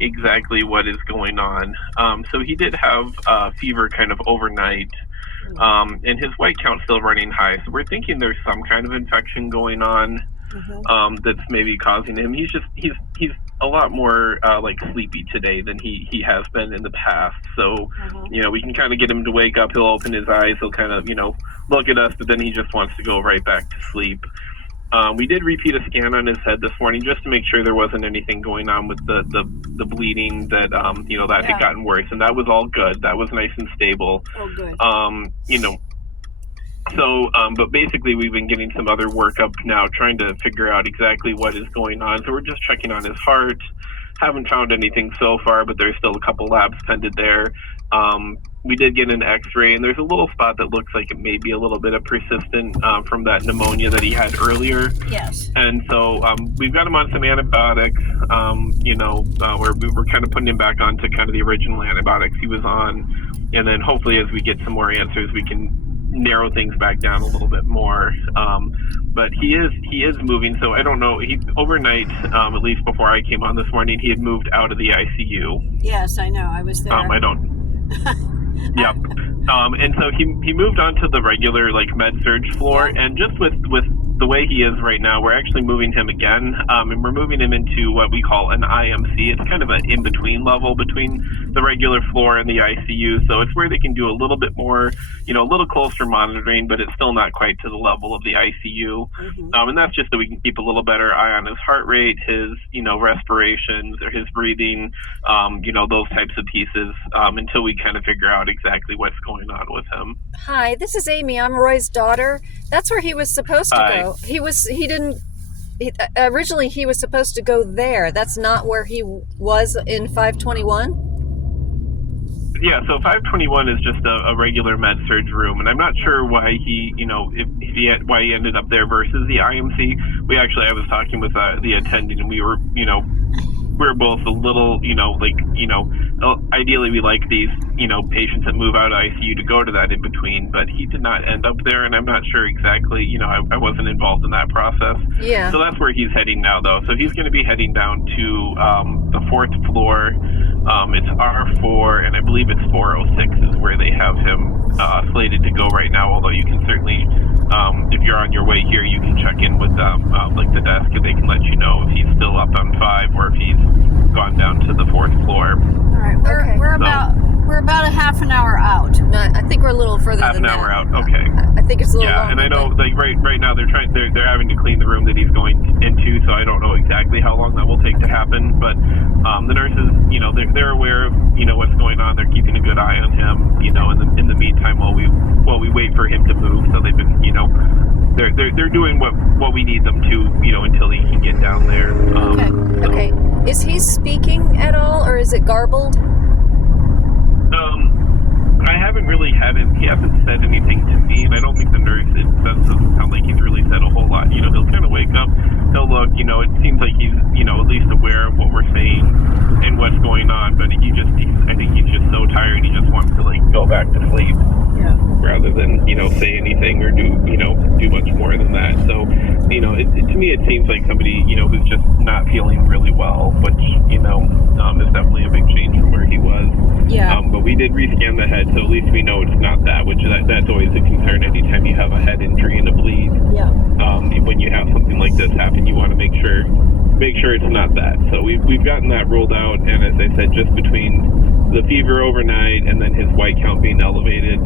exactly what is going on. So he did have fever kind of overnight, and his white count's still running high. So we're thinking there's some kind of infection going on that's maybe causing him. He's a lot more like sleepy today than he has been in the past. So we can kind of get him to wake up. He'll open his eyes. He'll kind of look at us, but then he just wants to go right back to sleep. We did repeat a scan on his head this morning just to make sure there wasn't anything going on with the bleeding that that had gotten worse, and that was all good. That was nice and stable. Oh, good. But basically we've been getting some other workup now, trying to figure out exactly what is going on. So we're just checking on his heart. Haven't found anything so far, but there's still a couple labs pending there. We did get an x-ray, and there's a little spot that looks like it may be a little bit of persistent from that pneumonia that he had earlier. Yes. And so we've got him on some antibiotics. We're kind of putting him back onto kind of the original antibiotics he was on. And then hopefully as we get some more answers, we can narrow things back down a little bit more. But he is moving. So I don't know. He overnight, at least before I came on this morning, he had moved out of the ICU. Yes, I know. I was there. Yep. And so he moved on to the regular med surg floor, and just with the way he is right now, we're actually moving him again, and we're moving him into what we call an IMC. It's kind of an in-between level between the regular floor and the ICU, so it's where they can do a little bit more, a little closer monitoring, but it's still not quite to the level of the ICU. And that's just so we can keep a little better eye on his heart rate, his, respirations, or his breathing, those types of pieces, until we kind of figure out exactly what's going on with him. Hi, this is Amy. I'm Roy's daughter. That's where he was supposed to go. Originally he was supposed to go there. That's not where he was in 521? Yeah, so 521 is just a regular med surg room, and I'm not sure why he why he ended up there versus the IMC. I was talking with the attendant, and we were both a little, ideally we like these, patients that move out of ICU to go to that in between, but he did not end up there, and I'm not sure exactly, I wasn't involved in that process. Yeah. So that's where he's heading now, though. So he's going to be heading down to the fourth floor. It's R4, and I believe it's 406 is where they have him slated to go right now, although you can certainly, if you're on your way here, you can check in with the desk, and they can let you know if he's still up on 5 or if he's gone down to the fourth floor. All right, we're about a half an hour out. No, I think we're a little further half than that. Half an hour out, okay. I think it's a little longer. And I know right now they're having to clean the room that he's going into, so I don't know exactly how long that will take to happen, but the nurses, they're aware of, what's going on. They're keeping a good eye on him, in the meantime while we wait for him to move. So they've been, they're doing what we need them to, until he can get down there. Okay. Is he speaking at all, or is it garbled? I haven't really had him. He hasn't said anything to me, and I don't think the nurse, it doesn't sound like he's really said a whole lot. He'll kind of wake up, he'll look, it seems like he's, at least aware of what we're saying and what's going on, but I think he's just so tired, he just wants to, go back to sleep. Yeah. Rather than, say anything or do much more than that. So, to me it seems like somebody, who's just not feeling really well, which, is definitely a big change from where he was. Yeah. But we did rescan the head, so at least we know it's not that, which that's always a concern anytime you have a head injury and a bleed. Yeah. When you have something like this happen, you want to make sure it's not that. So we've gotten that ruled out, and as I said, just between the fever overnight and then his white count being elevated,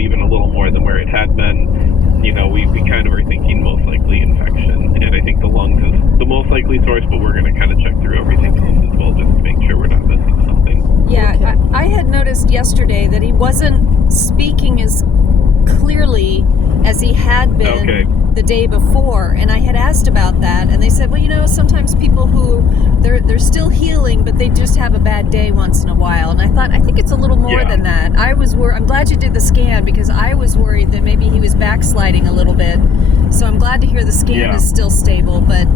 even a little more than where it had been, we kind of are thinking most likely infection, and I think the lungs is the most likely source, but we're going to kind of check through everything else as well just to make sure we're not missing something. Yeah, I had noticed yesterday that he wasn't speaking as clearly as he had been the day before, and I had asked about that, and they said, well, sometimes people who they're still healing, but they just have a bad day once in a while. And I think it's a little more than that. I'm glad you did the scan, because I was worried that maybe he was backsliding a little bit. So I'm glad to hear the scan is still stable, but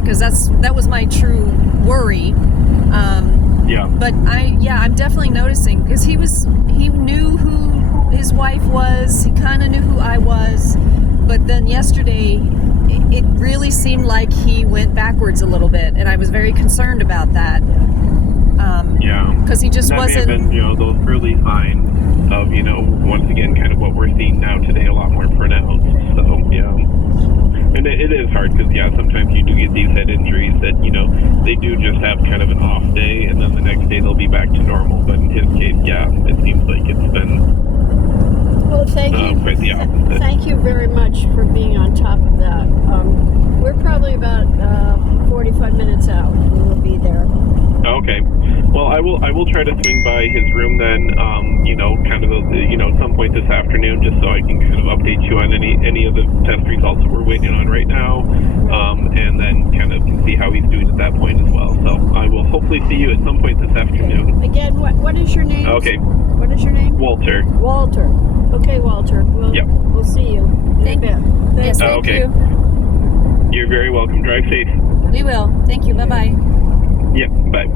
because that was my true worry. But I'm definitely noticing, because he knew who his wife was. He kind of knew who I was. But then yesterday, it really seemed like he went backwards a little bit, and I was very concerned about that. because he just that wasn't. may have been, those early signs of, once again, kind of what we're seeing now today, a lot more pronounced. So, and it is hard because, sometimes you do get these head injuries that, they do just have kind of an off day, and then the next day they'll be back to normal. But in his case, it seems like it's been Well, thank you. quite the opposite. Thank you very much for being on top of that. We're probably about 45 minutes out. We will be there. Okay. Well, I will try to swing by his room then, kind of, some point this afternoon, just so I can kind of update you on any of the test results that we're waiting on right now, and then kind of see how he's doing at that point as well. So I will hopefully see you at some point this afternoon. Again, what is your name? Okay. What is your name? Walter. Walter. Okay, Walter. We'll see you. Thank you. Yes, thank okay. you. You're very welcome. Drive safe. We will. Thank you. Bye bye. Yep. Bye.